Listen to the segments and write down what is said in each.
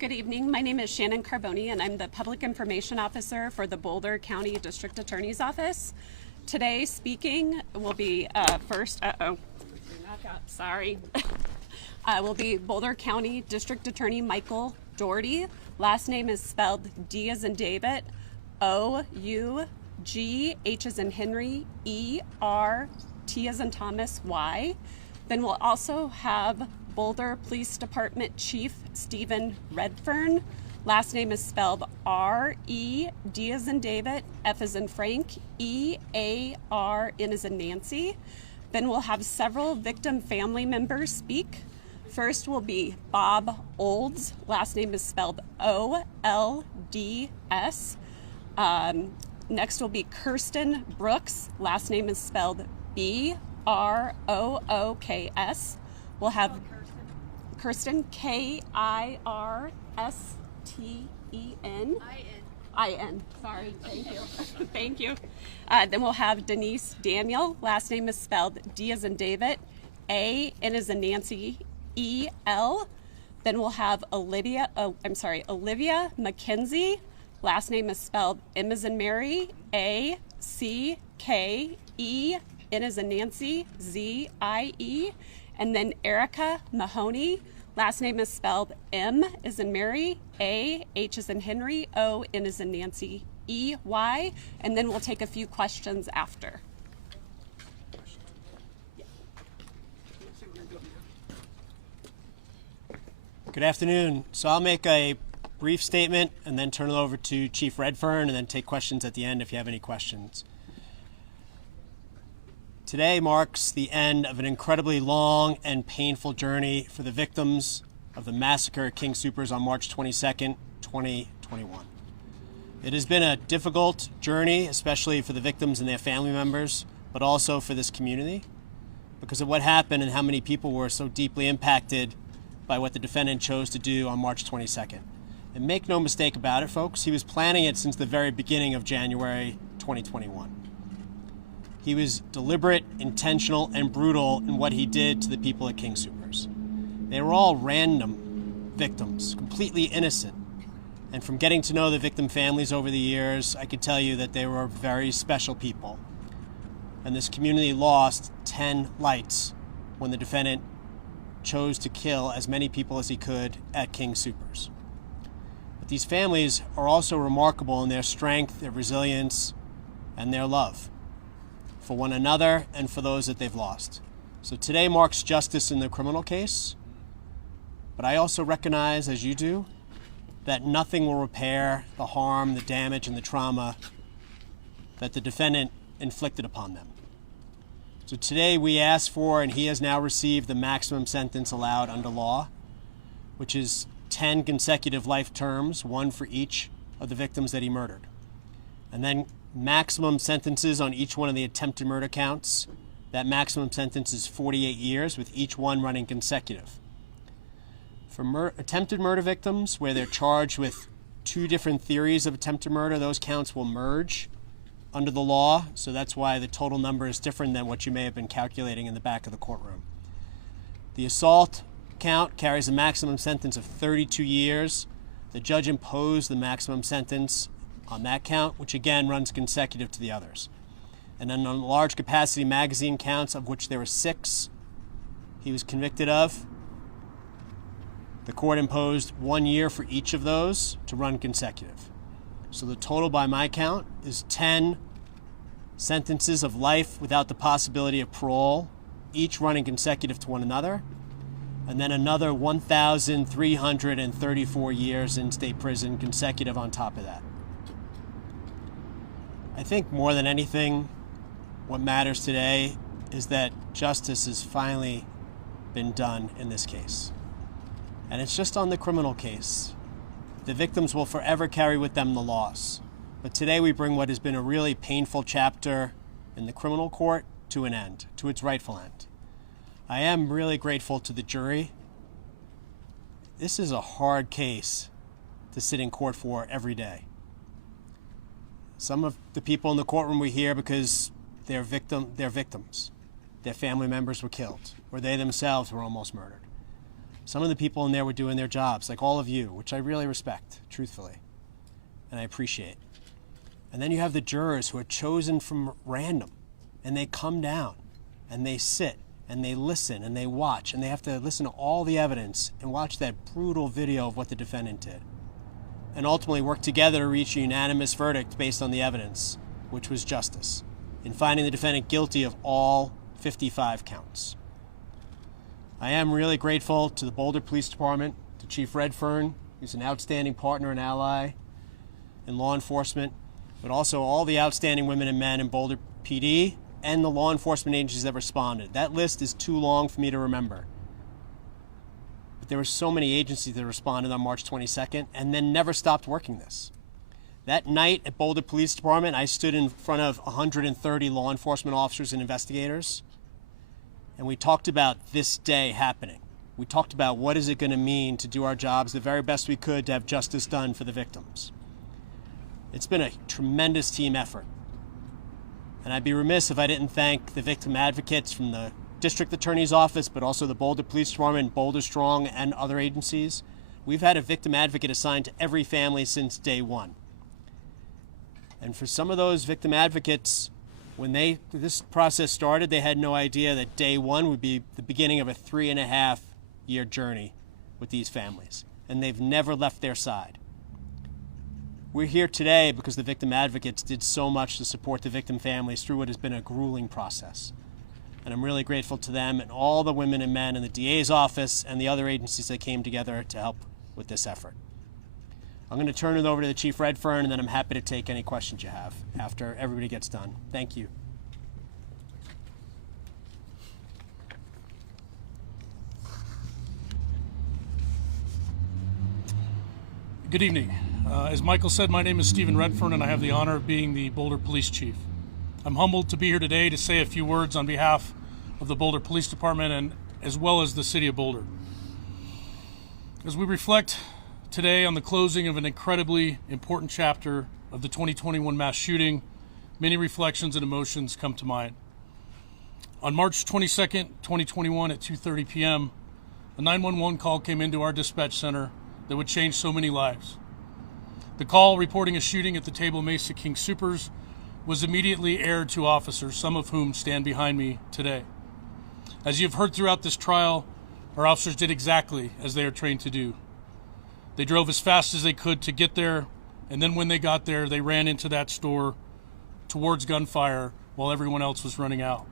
Good evening. My name is Shannon Carboni, and I'm the Public Information Officer for the Boulder County District Attorney's Office. Today, speaking will be will be Boulder County District Attorney Michael Dougherty. Last name is spelled D as in David, O-U-G, H as in Henry, E-R, T as in Thomas, Y. Then we'll also have Boulder Police Department Chief Stephen Redfern. Last name is spelled R-E, D as in David, F as in Frank, E-A-R-N as in Nancy. Then we'll have several victim family members speak. First will be Bob Olds. Last name is spelled O-L-D-S. Next will be Kirsten Brooks. Last name is spelled B-R-O-O-K-S. We'll have Kirsten, K-I-R-S-T-E-N. I-N, sorry, thank you. Thank you. Then we'll have Denise Daniel. Last name is spelled D as in David, A-N as in Nancy, E-L. Then we'll have Olivia McKenzie. Last name is spelled M as in Mary, A-C-K-E-N as in Nancy, Z-I-E. And then Erica Mahoney. Last name is spelled M as in Mary, A, H as in Henry, O, N as in Nancy, E, Y. And then we'll take a few questions after. Good afternoon. So I'll make a brief statement and then turn it over to Chief Redfern and then take questions at the end if you have any questions. Today marks the end of an incredibly long and painful journey for the victims of the massacre at King Soopers on March 22nd, 2021. It has been a difficult journey, especially for the victims and their family members, but also for this community because of what happened and how many people were so deeply impacted by what the defendant chose to do on March 22nd. And make no mistake about it, folks, he was planning it since the very beginning of January 2021. He was deliberate, intentional, and brutal in what he did to the people at King Soopers. They were all random victims, completely innocent. And from getting to know the victim families over the years, I could tell you that they were very special people. And this community lost 10 lights when the defendant chose to kill as many people as he could at King Soopers. But these families are also remarkable in their strength, their resilience, and their love for one another and for those that they've lost. So today marks justice in the criminal case, but I also recognize, as you do, that nothing will repair the harm, the damage, and the trauma that the defendant inflicted upon them. So today we ask for, and he has now received the maximum sentence allowed under law, which is 10 consecutive life terms, one for each of the victims that he murdered. And then maximum sentences on each one of the attempted murder counts. That maximum sentence is 48 years, with each one running consecutive. For attempted murder victims, where they're charged with two different theories of attempted murder, those counts will merge under the law, so that's why the total number is different than what you may have been calculating in the back of the courtroom. The assault count carries a maximum sentence of 32 years. The judge imposed the maximum sentence on that count, which again runs consecutive to the others. And then on the large capacity magazine counts, of which there were 6 he was convicted of, the court imposed 1 year for each of those to run consecutive. So the total by my count is 10 sentences of life without the possibility of parole, each running consecutive to one another, and then another 1,334 years in state prison consecutive on top of that. I think more than anything, what matters today is that justice has finally been done in this case. And it's just on the criminal case. The victims will forever carry with them the loss. But today we bring what has been a really painful chapter in the criminal court to an end, to its rightful end. I am really grateful to the jury. This is a hard case to sit in court for every day. Some of the people in the courtroom were here because they're victims. Their family members were killed, or they themselves were almost murdered. Some of the people in there were doing their jobs, like all of you, which I really respect, truthfully, and I appreciate. And then you have the jurors who are chosen from random, and they come down, and they sit, and they listen, and they watch, and they have to listen to all the evidence and watch that brutal video of what the defendant did, and ultimately work together to reach a unanimous verdict based on the evidence, which was justice, in finding the defendant guilty of all 55 counts. I am really grateful to the Boulder Police Department, to Chief Redfern, who's an outstanding partner and ally in law enforcement, but also all the outstanding women and men in Boulder PD and the law enforcement agencies that responded. That list is too long for me to remember. But there were so many agencies that responded on March 22nd and then never stopped working this. That night at Boulder Police Department, I stood in front of 130 law enforcement officers and investigators, and we talked about this day happening. We talked about what is it going to mean to do our jobs the very best we could to have justice done for the victims. It's been a tremendous team effort. And I'd be remiss if I didn't thank the victim advocates from the District Attorney's Office, but also the Boulder Police Department, Boulder Strong, and other agencies. We've had a victim advocate assigned to every family since day one. And for some of those victim advocates, when this process started, they had no idea that day one would be the beginning of a 3.5-year journey with these families. And they've never left their side. We're here today because the victim advocates did so much to support the victim families through what has been a grueling process. And I'm really grateful to them and all the women and men in the DA's office and the other agencies that came together to help with this effort. I'm going to turn it over to the Chief Redfern, and then I'm happy to take any questions you have after everybody gets done. Thank you. Good evening. As Michael said, my name is Stephen Redfern, and I have the honor of being the Boulder Police Chief. I'm humbled to be here today to say a few words on behalf of the Boulder Police Department and as well as the City of Boulder. As we reflect today on the closing of an incredibly important chapter of the 2021 mass shooting, many reflections and emotions come to mind. On March 22nd, 2021 at 2:30 p.m., a 911 call came into our dispatch center that would change so many lives. The call reporting a shooting at the Table Mesa King Soopers was immediately aired to officers, some of whom stand behind me today. As you've heard throughout this trial, our officers did exactly as they are trained to do. They drove as fast as they could to get there, and then when they got there, they ran into that store towards gunfire while everyone else was running out.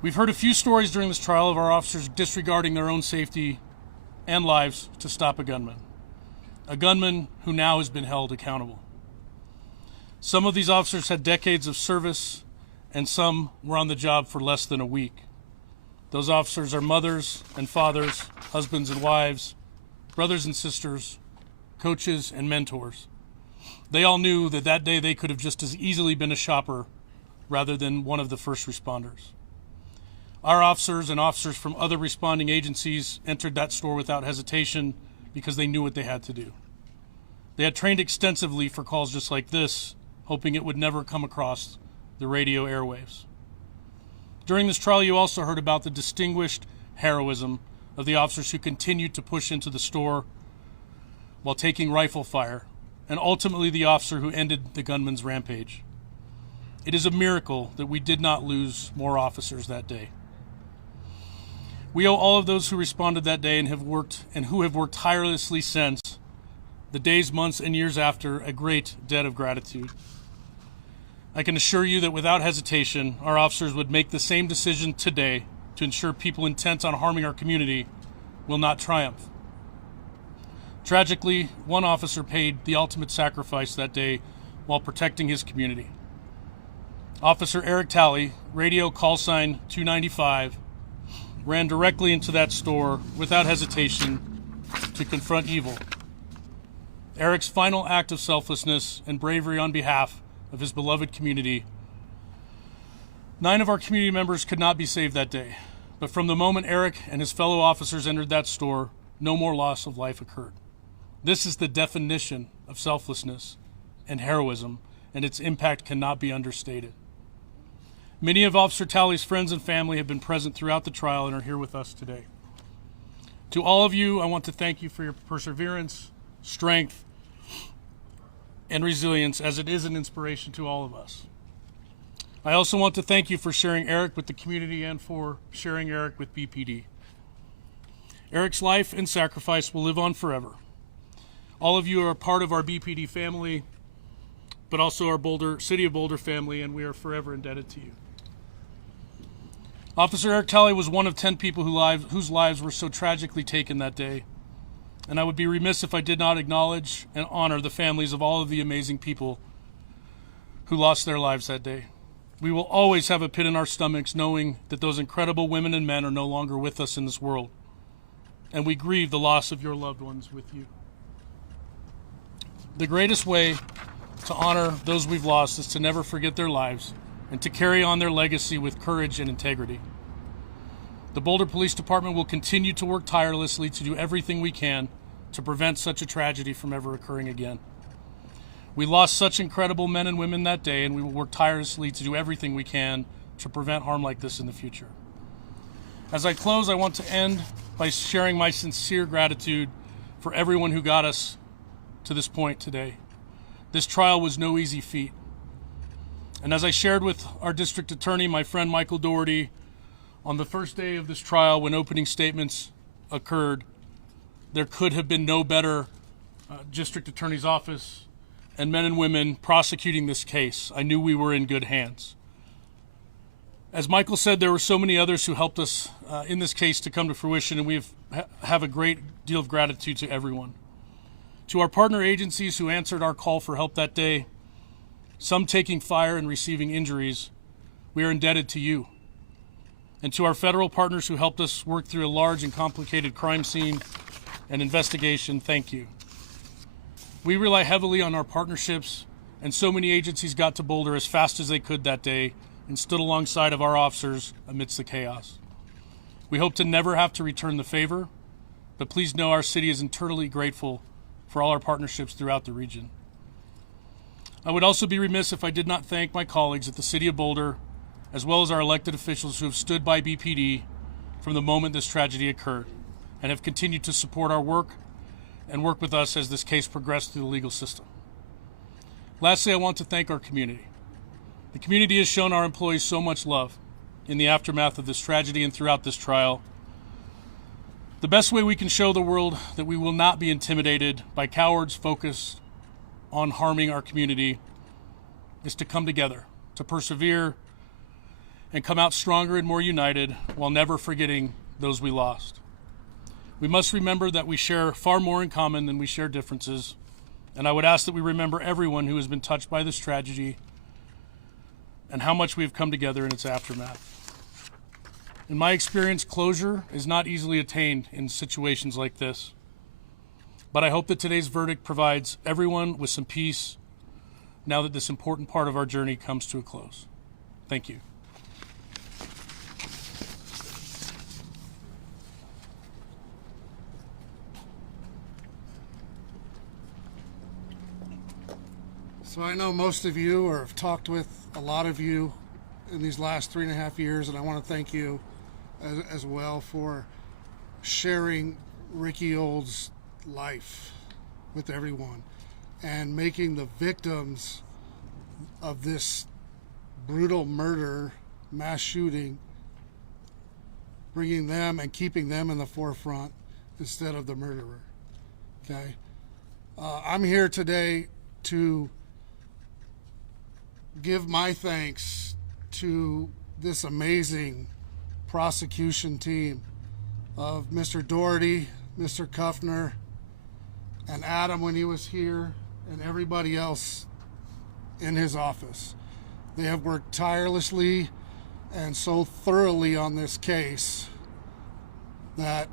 We've heard a few stories during this trial of our officers disregarding their own safety and lives to stop a gunman who now has been held accountable. Some of these officers had decades of service, and some were on the job for less than a week. Those officers are mothers and fathers, husbands and wives, brothers and sisters, coaches and mentors. They all knew that that day they could have just as easily been a shopper rather than one of the first responders. Our officers and officers from other responding agencies entered that store without hesitation because they knew what they had to do. They had trained extensively for calls just like this, hoping it would never come across the radio airwaves. During this trial, you also heard about the distinguished heroism of the officers who continued to push into the store while taking rifle fire, and ultimately the officer who ended the gunman's rampage. It is a miracle that we did not lose more officers that day. We owe all of those who responded that day and who have worked tirelessly since, the days, months, and years after, a great debt of gratitude. I can assure you that without hesitation, our officers would make the same decision today to ensure people intent on harming our community will not triumph. Tragically, one officer paid the ultimate sacrifice that day while protecting his community. Officer Eric Talley, radio call sign 295, ran directly into that store without hesitation to confront evil. Eric's final act of selflessness and bravery on behalf of his beloved community. 9 of our community members could not be saved that day, but from the moment Eric and his fellow officers entered that store, no more loss of life occurred. This is the definition of selflessness and heroism, and its impact cannot be understated. Many of Officer Talley's friends and family have been present throughout the trial and are here with us today. To all of you, I want to thank you for your perseverance, strength, and resilience, as it is an inspiration to all of us. I also want to thank you for sharing Eric with the community and for sharing Eric with BPD. Eric's life and sacrifice will live on forever. All of you are a part of our BPD family, but also our City of Boulder family, and we are forever indebted to you. Officer Eric Talley was one of 10 people whose lives were so tragically taken that day, and I would be remiss if I did not acknowledge and honor the families of all of the amazing people who lost their lives that day. We will always have a pit in our stomachs knowing that those incredible women and men are no longer with us in this world, and we grieve the loss of your loved ones with you. The greatest way to honor those we've lost is to never forget their lives and to carry on their legacy with courage and integrity. The Boulder Police Department will continue to work tirelessly to do everything we can to prevent such a tragedy from ever occurring again. We lost such incredible men and women that day, and we will work tirelessly to do everything we can to prevent harm like this in the future. As I close, I want to end by sharing my sincere gratitude for everyone who got us to this point today. This trial was no easy feat. And as I shared with our district attorney, my friend Michael Dougherty, on the first day of this trial, when opening statements occurred, there could have been no better district attorney's office and men and women prosecuting this case. I knew we were in good hands. As Michael said, there were so many others who helped us in this case to come to fruition, and we have a great deal of gratitude to everyone. To our partner agencies who answered our call for help that day, some taking fire and receiving injuries, we are indebted to you. And to our federal partners who helped us work through a large and complicated crime scene and investigation, thank you. We rely heavily on our partnerships, and so many agencies got to Boulder as fast as they could that day and stood alongside of our officers amidst the chaos. We hope to never have to return the favor, but please know our city is eternally grateful for all our partnerships throughout the region. I would also be remiss if I did not thank my colleagues at the City of Boulder, as well as our elected officials who have stood by BPD from the moment this tragedy occurred and have continued to support our work and work with us as this case progressed through the legal system. Lastly, I want to thank our community. The community has shown our employees so much love in the aftermath of this tragedy and throughout this trial. The best way we can show the world that we will not be intimidated by cowards focused on harming our community is to come together, to persevere, and come out stronger and more united while never forgetting those we lost. We must remember that we share far more in common than we share differences, and I would ask that we remember everyone who has been touched by this tragedy and how much we have come together in its aftermath. In my experience, closure is not easily attained in situations like this, but I hope that today's verdict provides everyone with some peace now that this important part of our journey comes to a close. Thank you. So I know most of you, or have talked with a lot of you in these last 3.5 years, and I want to thank you as well for sharing Ricky Old's life with everyone and making the victims of this brutal murder, mass shooting, bringing them and keeping them in the forefront instead of the murderer. Okay, I'm here today to give my thanks to this amazing prosecution team of Mr. Dougherty, Mr. Kuffner, and Adam when he was here, and everybody else in his office. They have worked tirelessly and so thoroughly on this case that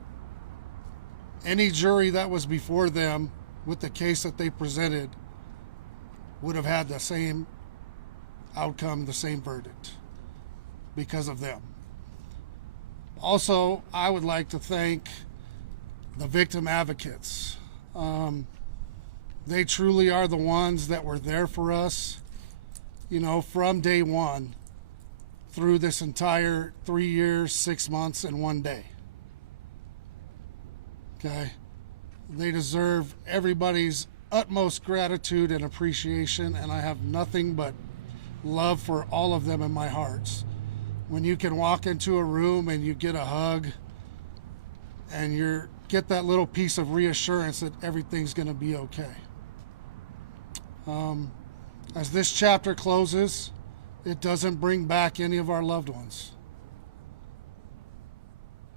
any jury that was before them with the case that they presented would have had the same outcome, the same verdict because of them. Also, I would like to thank the victim advocates. They truly are the ones that were there for us, you know, from day one through this entire 3 years, 6 months, and 1 day. Okay? They deserve everybody's utmost gratitude and appreciation, and I have nothing but love for all of them in my hearts. When you can walk into a room and you get a hug and you get that little piece of reassurance that everything's going to be okay. As this chapter closes, it doesn't bring back any of our loved ones.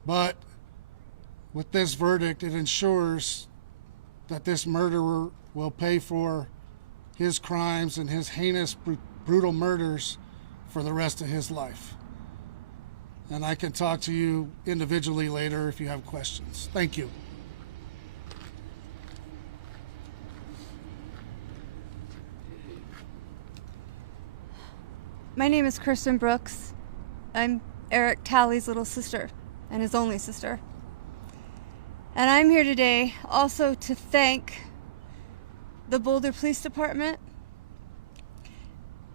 But with this verdict, it ensures that this murderer will pay for his crimes and his heinous, brutal murders for the rest of his life. And I can talk to you individually later if you have questions. Thank you. My name is Kirsten Brooks. I'm Eric Talley's little sister and his only sister. And I'm here today also to thank the Boulder Police Department,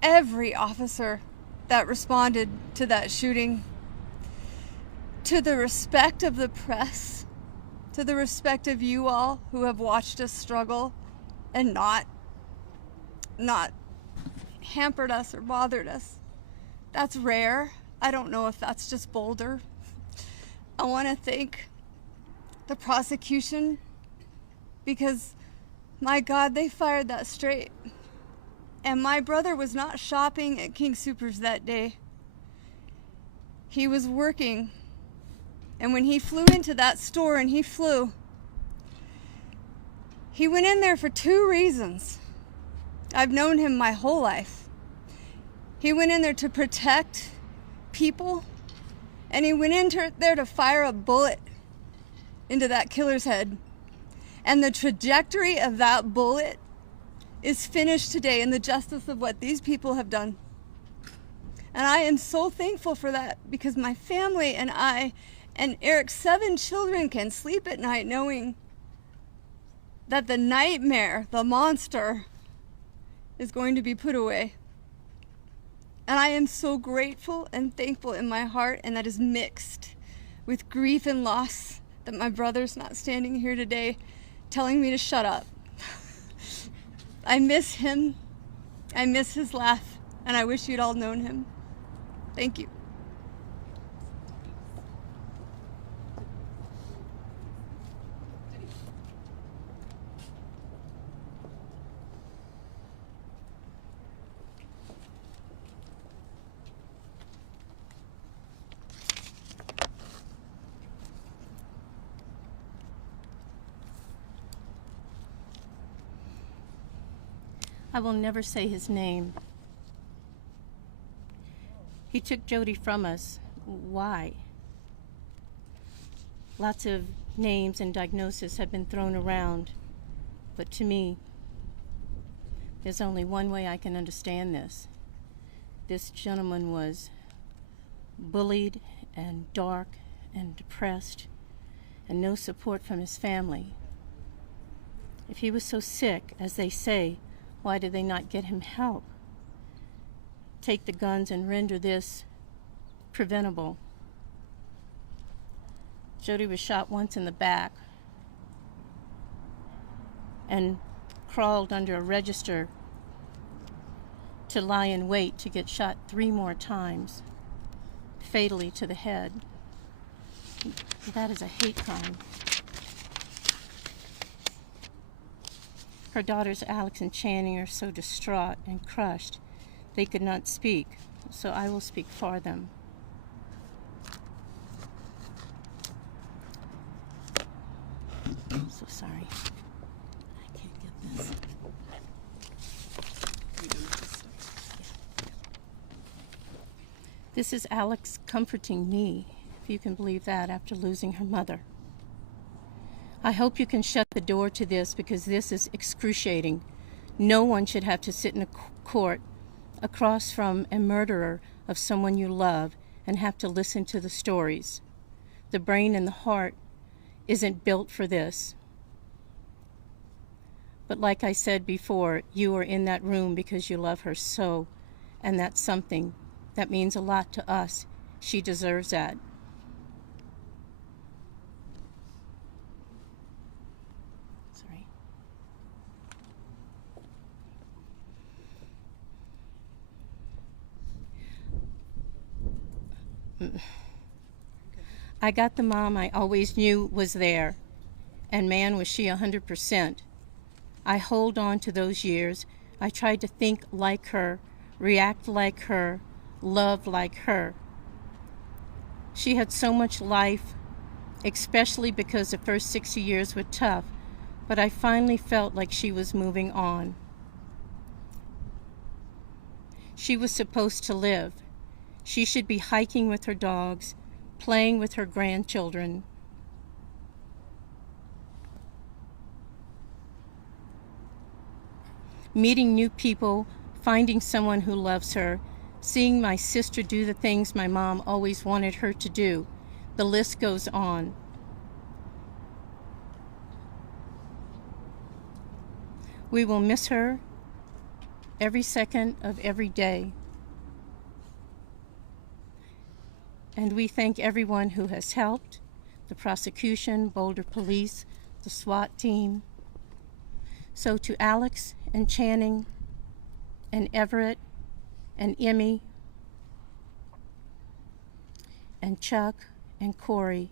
every officer that responded to that shooting, to the respect of the press, to the respect of you all who have watched us struggle and not hampered us or bothered us. That's rare. I don't know if that's just Boulder. I want to thank the prosecution because, my God, they fired that straight. And my brother was not shopping at King Soopers that day. He was working. And when he flew into that store, and he went in there for 2 reasons. I've known him my whole life. He went in there to protect people, and he went in there to fire a bullet into that killer's head. And the trajectory of that bullet is finished today in the justice of what these people have done. And I am so thankful for that, because my family and I and Eric's 7 children can sleep at night knowing that the nightmare, the monster, is going to be put away. And I am so grateful and thankful in my heart, and that is mixed with grief and loss that my brother's not standing here today telling me to shut up. I miss him, I miss his laugh, and I wish you'd all known him. Thank you. I will never say his name. He took Jody from us. Why? Lots of names and diagnoses have been thrown around, but to me, there's only one way I can understand this. This gentleman was bullied and dark and depressed, and no support from his family. If he was so sick, as they say, why did they not get him help? Take the guns and render this preventable. Jody was shot once in the back and crawled under a register to lie in wait to get shot 3 more times, fatally to the head. That is a hate crime. Her daughters Alex and Channing are so distraught and crushed they could not speak, so I will speak for them. I'm so sorry. I can't get this. This is Alex comforting me, if you can believe that, after losing her mother. I hope you can shut the door to this, because this is excruciating. No one should have to sit in a court across from a murderer of someone you love and have to listen to the stories. The brain and the heart isn't built for this. But like I said before, you are in that room because you love her so, and that's something That means a lot to us. She deserves that. Sorry. I got the mom I always knew was there, and man, was she 100%. I hold on to those years. I tried to think like her, react like her, love like her. She had so much life, especially because the first 60 years were tough, but I finally felt like she was moving on. She was supposed to live. She should be hiking with her dogs, playing with her grandchildren. Meeting new people, finding someone who loves her, seeing my sister do the things my mom always wanted her to do. The list goes on. We will miss her every second of every day. And we thank everyone who has helped, the prosecution, Boulder Police, the SWAT team. So to Alex and Channing and Everett and Emmy and Chuck and Corey,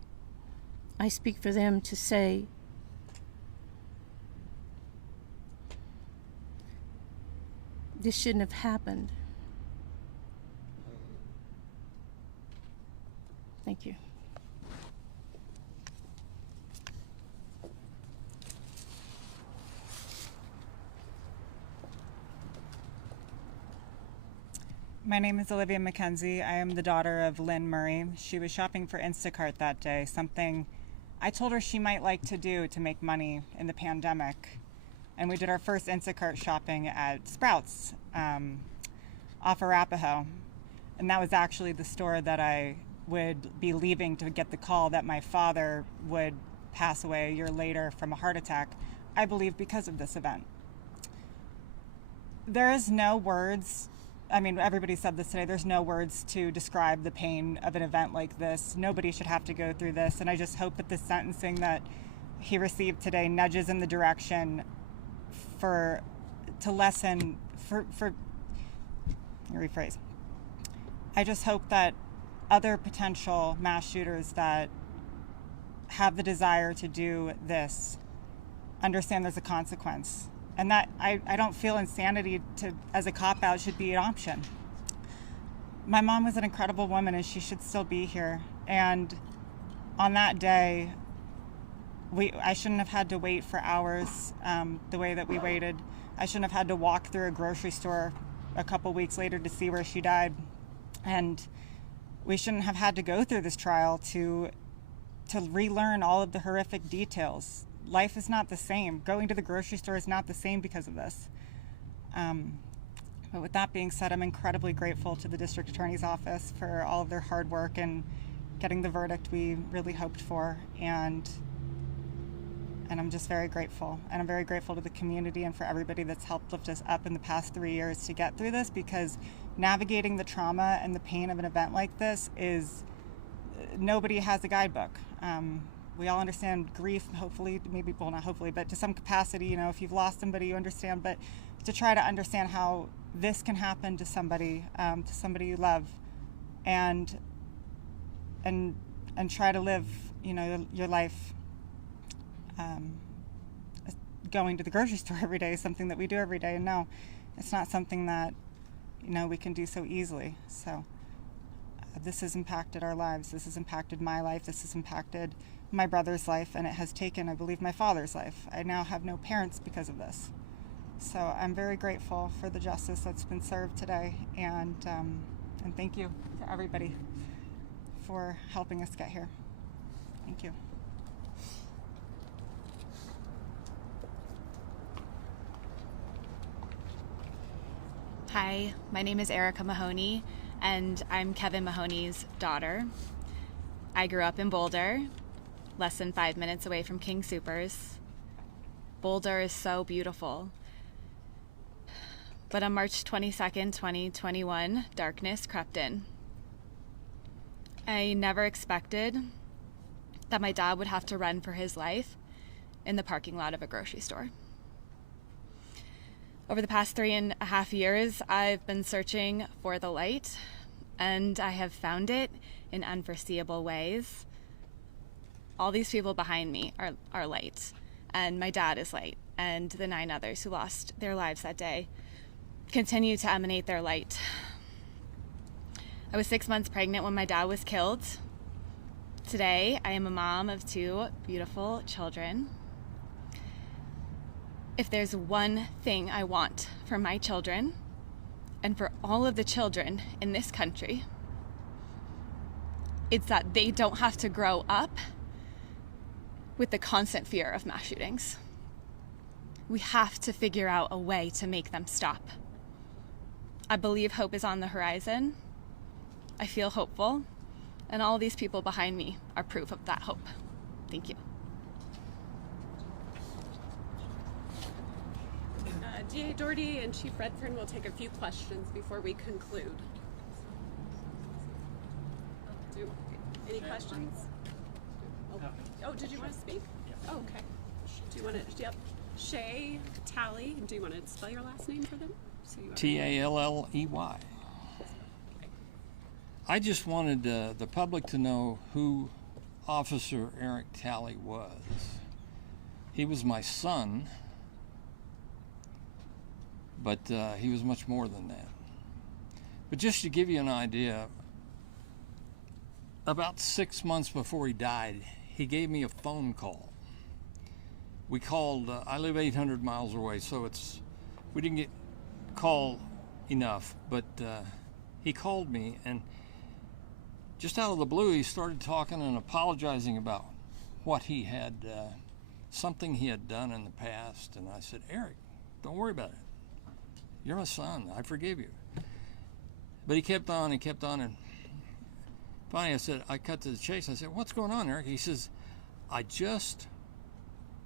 I speak for them to say, this shouldn't have happened. Thank you. My name is Olivia McKenzie. I am the daughter of Lynn Murray. She was shopping for Instacart that day, something I told her she might like to do to make money in the pandemic. And we did our first Instacart shopping at Sprouts off Arapahoe. And that was actually the store that I would be leaving to get the call that my father would pass away a year later from a heart attack, I believe because of this event. There is no words, I mean, everybody said this today, there's no words to describe the pain of an event like this. Nobody should have to go through this, and I just hope that the sentencing that he received today nudges in the direction to lessen, rephrase. I just hope that other potential mass shooters that have the desire to do this understand there's a consequence, and that I don't feel insanity as a cop-out should be an option. My mom was an incredible woman, and she should still be here. And on that day, I shouldn't have had to wait for hours the way that we waited. I shouldn't have had to walk through a grocery store a couple weeks later to see where she died. And we shouldn't have had to go through this trial to relearn all of the horrific details. Life is not the same. Going to the grocery store is not the same because of this. But with that being said, I'm incredibly grateful to the district attorney's office for all of their hard work and getting the verdict we really hoped for. And I'm just very grateful. And I'm very grateful to the community and for everybody that's helped lift us up in the past 3 years to get through this, because navigating the trauma and the pain of an event like this is, nobody has a guidebook. We all understand grief, hopefully, maybe, well, not hopefully, but to some capacity, you know, if you've lost somebody, you understand, but to try to understand how this can happen to somebody you love, and try to live, you know, your life going to the grocery store every day is something that we do every day, and no, it's not something that, you know, we can do so easily. So this has impacted our lives. This has impacted my life. This has impacted my brother's life, and it has taken, I believe, my father's life. I now have no parents because of this. So I'm very grateful for the justice that's been served today, and thank you to everybody for helping us get here. Thank you. Hi, my name is Erica Mahoney, and I'm Kevin Mahoney's daughter. I grew up in Boulder, less than 5 minutes away from King Soopers. Boulder is so beautiful. But on March 22nd, 2021, darkness crept in. I never expected that my dad would have to run for his life in the parking lot of a grocery store. Over the past 3.5 years, I've been searching for the light, and I have found it in unforeseeable ways. All these people behind me are light, and my dad is light, and the 9 others who lost their lives that day continue to emanate their light. I was 6 months pregnant when my dad was killed. Today, I am a mom of 2 beautiful children. If there's one thing I want for my children and for all of the children in this country, it's that they don't have to grow up with the constant fear of mass shootings. We have to figure out a way to make them stop. I believe hope is on the horizon. I feel hopeful, and all these people behind me are proof of that hope. Thank you. DA Dougherty and Chief Redfern will take a few questions before we conclude. Any questions? Oh, did you want to speak? Oh, okay. Do you want to? Yep. Shay Talley. Do you want to spell your last name for them? Talley. I just wanted the public to know who Officer Eric Talley was. He was my son, but he was much more than that. But just to give you an idea, about 6 months before he died, he gave me a phone call. We called, I live 800 miles away, so we didn't get call enough, but he called me, and just out of the blue, he started talking and apologizing about what he had, something he had done in the past. And I said, Eric, don't worry about it. You're my son. I forgive you. But he kept on and kept on. And finally, I cut to the chase. I said, what's going on, Eric? He says, I just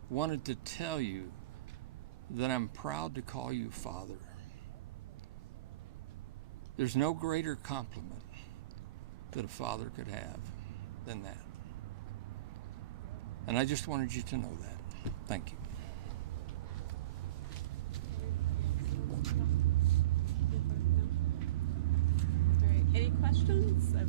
wanted to tell you that I'm proud to call you father. There's no greater compliment that a father could have than that. And I just wanted you to know that. Thank you. All right. Any questions? Okay.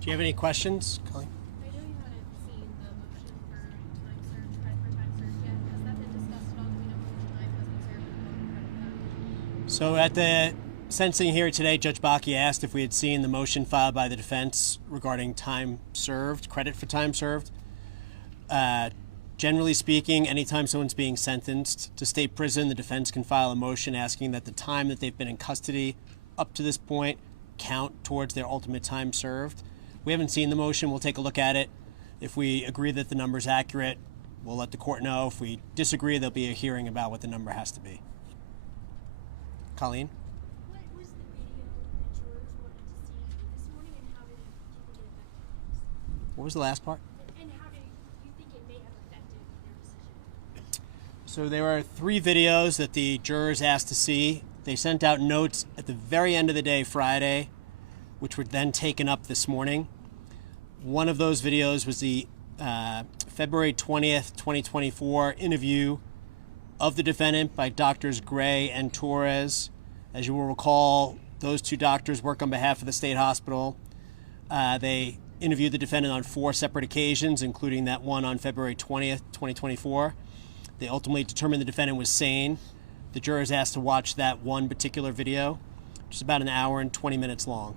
Do you have any questions, Colleen? I know you haven't seen the motion for time served, credit for time served yet. Has that been discussed at all? Do we know how much time has been served and what credit that? So at the sentencing hearing today, Judge Bakke asked if we had seen the motion filed by the defense regarding time served, credit for time served. Generally speaking, anytime someone's being sentenced to state prison, the defense can file a motion asking that the time that they've been in custody up to this point count towards their ultimate time served. We haven't seen the motion. We'll take a look at it. If we agree that the number's accurate, we'll let the court know. If we disagree, there'll be a hearing about what the number has to be. Colleen? What was the video the jurors wanted to see this morning, and how did you think it affected theirs? What was the last part? And how do you think it may have affected their decision? So there are 3 videos that the jurors asked to see. They sent out notes at the very end of the day, Friday, which were then taken up this morning. One of those videos was the February 20th, 2024 interview of the defendant by Doctors Gray and Torres. As you will recall, those 2 doctors work on behalf of the state hospital. They interviewed the defendant on 4 separate occasions, including that one on February 20th, 2024. They ultimately determined the defendant was sane. The jurors asked to watch that one particular video, which is about an hour and 20 minutes long.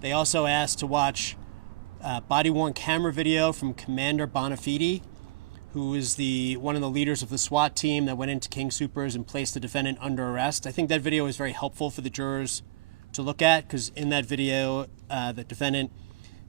They also asked to watch body-worn camera video from Commander Bonafide, who is one of the leaders of the SWAT team that went into King Soopers and placed the defendant under arrest. I think that video is very helpful for the jurors to look at, because in that video, the defendant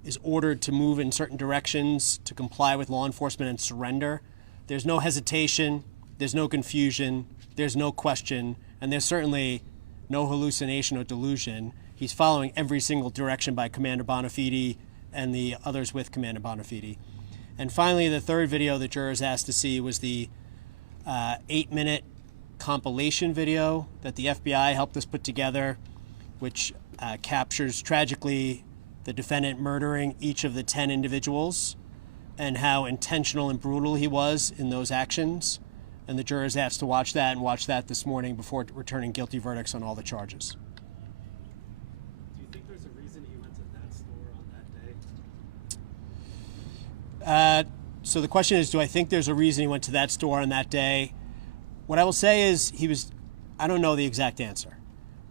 is ordered to move in certain directions to comply with law enforcement and surrender. There's no hesitation, there's no confusion, there's no question, and there's certainly no hallucination or delusion. He's following every single direction by Commander Bonafide and the others with Commander Bonafide. And finally, the third video the jurors asked to see was the 8-minute compilation video that the FBI helped us put together, which captures tragically the defendant murdering each of the 10 individuals and how intentional and brutal he was in those actions. And the jurors asked to watch that and watch that this morning before returning guilty verdicts on all the charges. Do you think there's a reason he went to that store on that day? So the question is, do I think there's a reason he went to that store on that day? What I will say is I don't know the exact answer.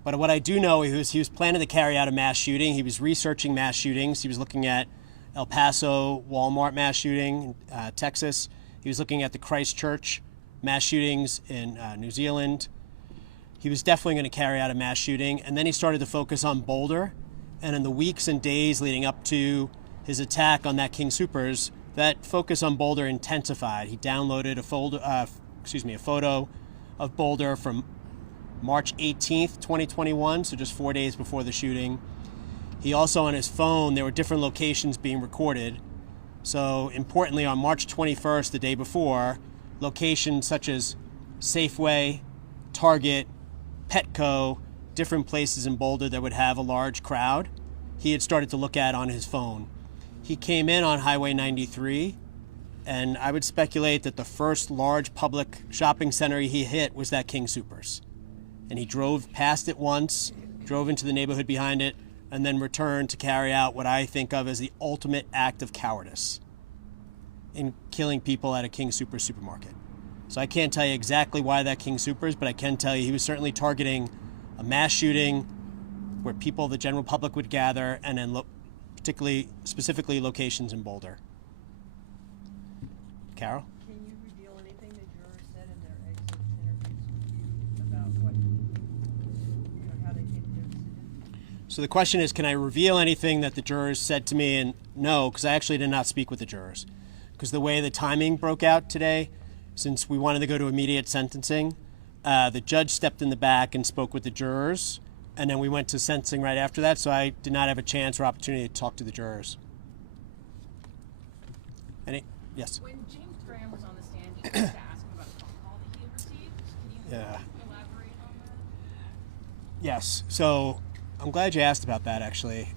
But what I do know is he was planning to carry out a mass shooting. He was researching mass shootings. He was looking at El Paso Walmart mass shooting in Texas. He was looking at the Christchurch mass shootings in New Zealand. He was definitely going to carry out a mass shooting. And then he started to focus on Boulder. And in the weeks and days leading up to his attack on that King Soopers, that focus on Boulder intensified. He downloaded a photo of Boulder from March 18th, 2021, so just 4 days before the shooting. He also, on his phone, there were different locations being recorded. So importantly, on March 21st, the day before, locations such as Safeway, Target, Petco, different places in Boulder that would have a large crowd, he had started to look at on his phone. He came in on Highway 93, and I would speculate that the first large public shopping center he hit was that King Soopers. And he drove past it once, drove into the neighborhood behind it, and then returned to carry out what I think of as the ultimate act of cowardice in killing people at a King Soopers supermarket. So I can't tell you exactly why that King Soopers, but I can tell you he was certainly targeting a mass shooting where people, the general public, would gather, and then specifically locations in Boulder. Carol? Can you reveal anything the jurors said in their exit interviews with you about how they came to their decision? So the question is, can I reveal anything that the jurors said to me? And no, because I actually did not speak with the jurors. Because the way the timing broke out today, since we wanted to go to immediate sentencing, the judge stepped in the back and spoke with the jurors, and then we went to sentencing right after that, so I did not have a chance or opportunity to talk to the jurors. Yes? When James Graham was on the stand, he tried to ask him about a phone call that he had received. Can you elaborate on that? Yes. So I'm glad you asked about that, actually.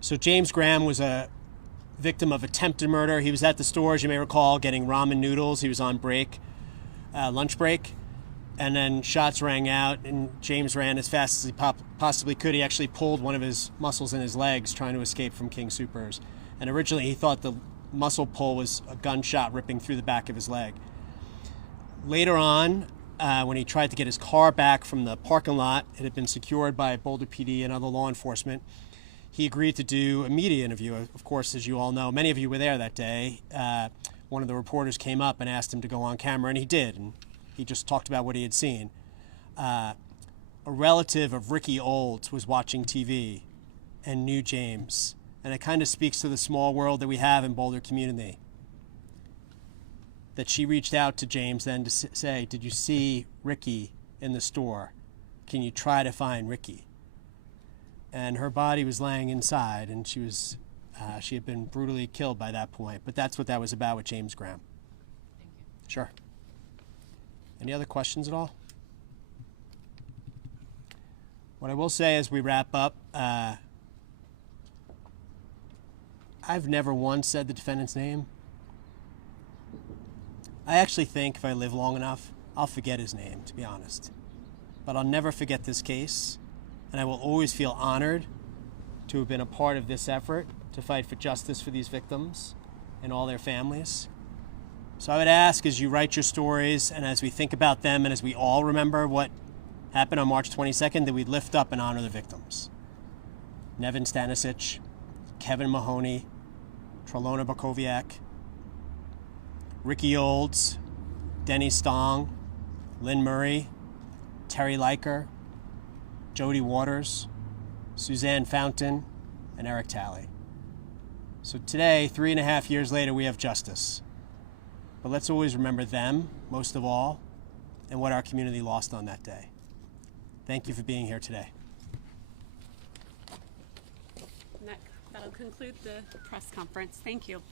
So James Graham was a victim of attempted murder. He was at the store, as you may recall, getting ramen noodles. He was on break, lunch break, and then shots rang out, and James ran as fast as he possibly could. He actually pulled one of his muscles in his legs trying to escape from King Soopers. And originally he thought the muscle pull was a gunshot ripping through the back of his leg. Later on, when he tried to get his car back from the parking lot, it had been secured by Boulder PD and other law enforcement. He agreed to do a media interview. Of course, as you all know, many of you were there that day. One of the reporters came up and asked him to go on camera, and he did. And he just talked about what he had seen. A relative of Ricky Olds was watching TV and knew James. And it kind of speaks to the small world that we have in Boulder community. That she reached out to James then to say, did you see Ricky in the store? Can you try to find Ricky? And her body was laying inside, and she had been brutally killed by that point. But that's what that was about with James Graham. Thank you. Sure. Any other questions at all? What I will say as we wrap up, I've never once said the defendant's name. I actually think if I live long enough, I'll forget his name, to be honest. But I'll never forget this case, and I will always feel honored to have been a part of this effort to fight for justice for these victims and all their families. So I would ask, as you write your stories and as we think about them and as we all remember what happened on March 22nd, that we lift up and honor the victims. Nevin Stanisic, Kevin Mahoney, Trelona Bakoviak, Ricky Olds, Denny Stong, Lynn Murray, Terry Leiker, Jody Waters, Suzanne Fountain, and Eric Talley. So today, 3.5 years later, we have justice. But let's always remember them, most of all, and what our community lost on that day. Thank you for being here today. And that'll conclude the press conference. Thank you.